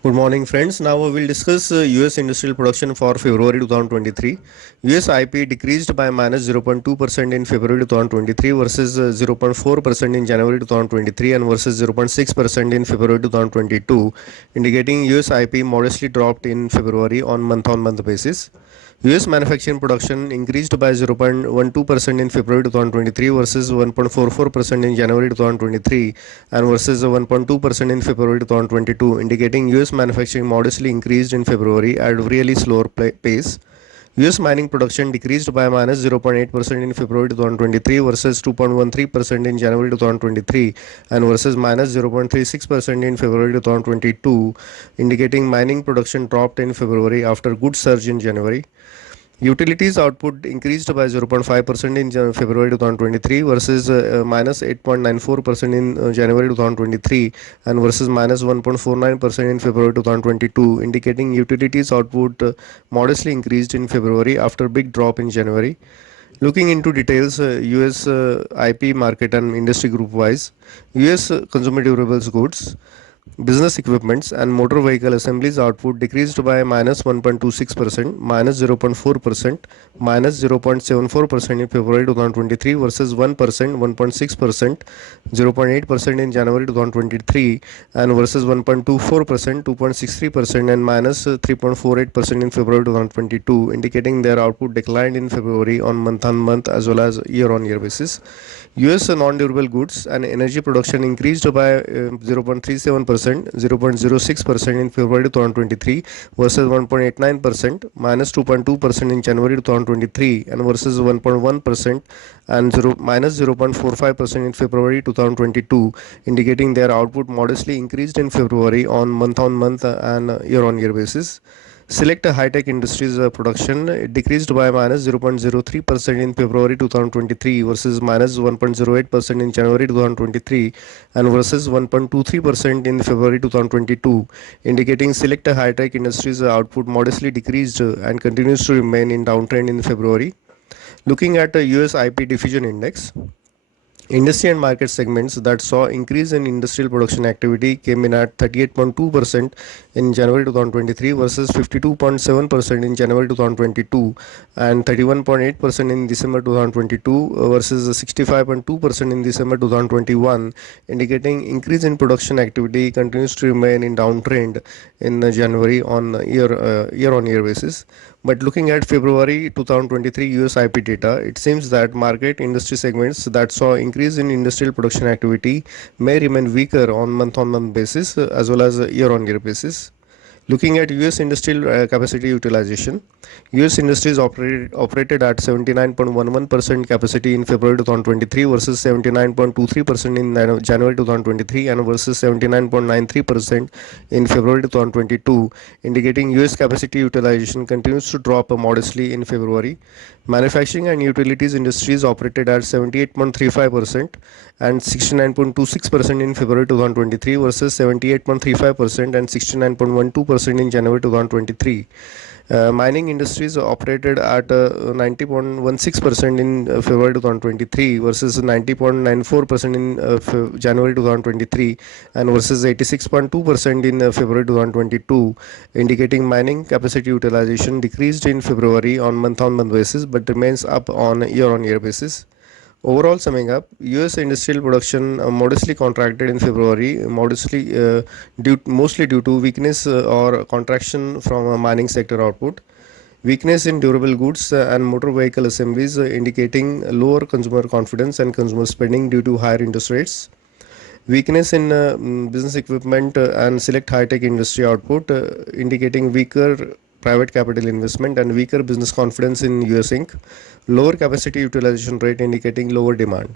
Good morning, friends. Now we will discuss US industrial production for February 2023. US IP decreased by minus 0.2% in February 2023 versus 0.4% in January 2023 and versus 0.6% in February 2022, indicating US IP modestly dropped in February on month basis. US manufacturing production increased by 0.12% in February 2023 versus 1.44% in January 2023 and versus 1.2% in February 2022, indicating US manufacturing modestly increased in February at a really slower pace. US mining production decreased by minus 0.8% in February 2023 versus 2.13% in January 2023 and versus minus 0.36% in February 2022, indicating mining production dropped in February after good surge in January. Utilities output increased by 0.5% in February 2023 versus minus 8.94% in January 2023 and versus minus 1.49% in February 2022, indicating utilities output modestly increased in February after big drop in January. Looking into details, US IP market and industry group wise, US consumer durables goods, business equipments and motor vehicle assemblies output decreased by minus 1.26%, minus 0.4%, minus 0.74% in February 2023 versus 1%, 1.6%, 0.8% in January 2023 and versus 1.24%, 2.63% and minus 3.48% in February 2022, indicating their output declined in February on month as well as year on year basis. US non-durable goods and energy production increased by 0.37%, 0.06% in February 2023 versus 1.89%, minus 2.2% in January 2023 and versus 1.1% and minus 0.45% in February 2022, indicating their output modestly increased in February on month and year on year basis. Select high-tech industries production decreased by minus 0.03% in February 2023 versus minus 1.08% in January 2023 and versus 1.23% in February 2022, indicating select high-tech industries output modestly decreased and continues to remain in downtrend in February. Looking at the US IP diffusion index, industry and market segments that saw increase in industrial production activity came in at 38.2% in January 2023 versus 52.7% in January 2022 and 31.8% in December 2022 versus 65.2% in December 2021, indicating increase in production activity continues to remain in downtrend in January on year on year basis. But looking at February 2023 US IP data, it seems that market industry segments that saw increase in industrial production activity may remain weaker on month basis as well as year on year basis. Looking at US industrial capacity utilization, US industries operated at 79.11% capacity in February 2023 versus 79.23% in January 2023 and versus 79.93% in February 2022, indicating US capacity utilization continues to drop modestly in February. Manufacturing and utilities industries operated at 78.35% and 69.26% in February 2023 versus 78.35% and 69.12% in January 2023. Mining industries operated at 90.16% in February 2023 versus 90.94% in January 2023 and versus 86.2% in February 2022, indicating mining capacity utilization decreased in February on month basis but remains up on year basis. Overall, summing up, US industrial production modestly contracted in February, mostly due to weakness or contraction from mining sector output. Weakness in durable goods and motor vehicle assemblies indicating lower consumer confidence and consumer spending due to higher interest rates. Weakness in business equipment and select high-tech industry output indicating weaker private capital investment and weaker business confidence in US Inc. Lower capacity utilization rate indicating lower demand.